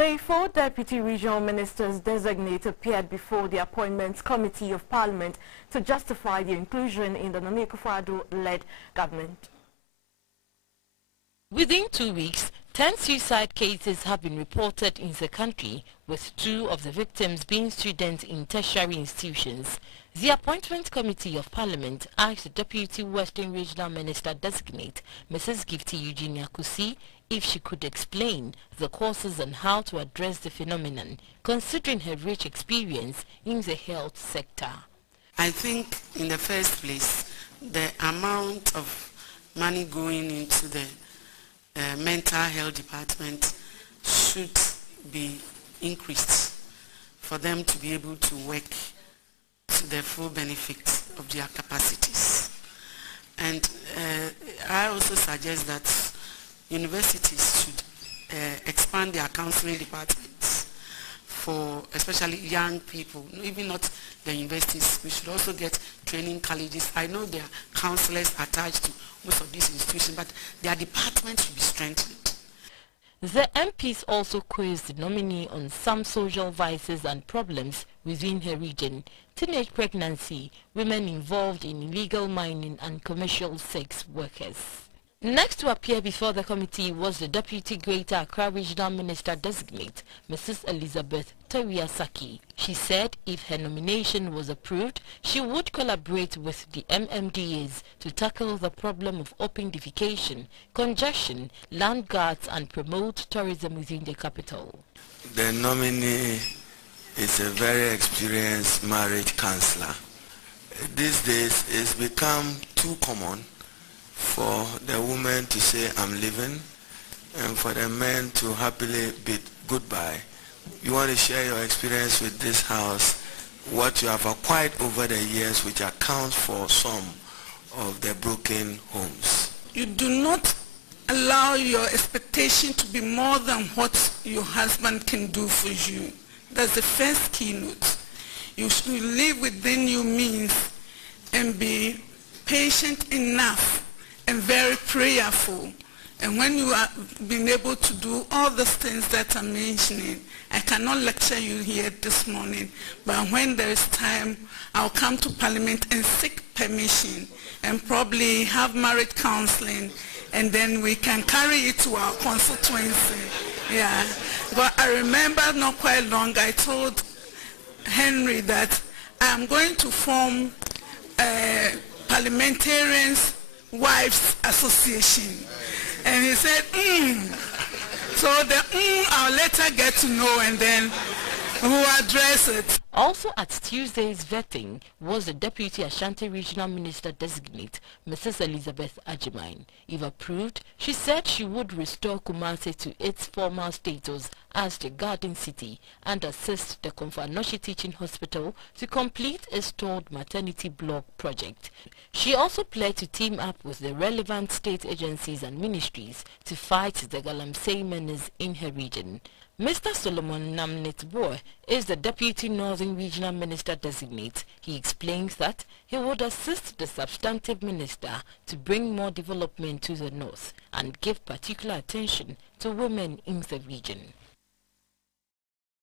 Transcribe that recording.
The 4 deputy regional ministers-designate appeared before the Appointments Committee of Parliament to justify their inclusion in the Nana Akufo-Addo-led government. Within 2 weeks, 10 suicide cases have been reported in the country, with 2 of the victims being students in tertiary institutions. The Appointment Committee of Parliament asked the Deputy Western Regional Minister-designate, Mrs. Gifty Eugenia Kusi, if she could explain the causes and how to address the phenomenon, considering her rich experience in the health sector. I think, in the first place, the amount of money going into the mental health department should be increased for them to be able to work to the full benefit of their capacities. And I also suggest that universities should expand their counseling departments for especially young people, even not the universities. We should also get training colleges. I know there are counselors attached to most of these institutions, but their departments should be strengthened. The MPs also quizzed the nominee on some social vices and problems within her region: teenage pregnancy, women involved in illegal mining and commercial sex workers. Next to appear before the committee was the Deputy Greater Accra Regional Minister-designate, Mrs. Elizabeth Saki. She said if her nomination was approved, she would collaborate with the MMDAs to tackle the problem of open defecation, congestion, land guards and promote tourism within the capital. The nominee is a very experienced marriage counselor. These days it's become too common for the woman to say I'm leaving and for the men to happily bid goodbye. You want to share your experience with this house, what you have acquired over the years, which accounts for some of the broken homes. You do not allow your expectation to be more than what your husband can do for you. That's the first keynote. You should live within your means and be patient enough and very prayerful. And when you are being able to do all the things that I'm mentioning, I cannot lecture you here this morning, but when there is time, I'll come to Parliament and seek permission and probably have marriage counseling, and then we can carry it to our constituency. Yeah. But I remember not quite long, I told Henry that I'm going to form a parliamentarians' wives association. And he said, So the I'll later get to know, and then we'll address it. Also at Tuesday's vetting was the Deputy Ashanti Regional Minister-designate, Mrs. Elizabeth Ajimine. If approved, she said she would restore Kumasi to its former status as the Garden City and assist the Komfo-Anokye Teaching Hospital to complete its stalled maternity block project. She also pledged to team up with the relevant state agencies and ministries to fight the Galamsey menace in her region. Mr. Solomon Namnetboy is the Deputy Northern Regional Minister-designate. He explains that he would assist the substantive minister to bring more development to the north and give particular attention to women in the region.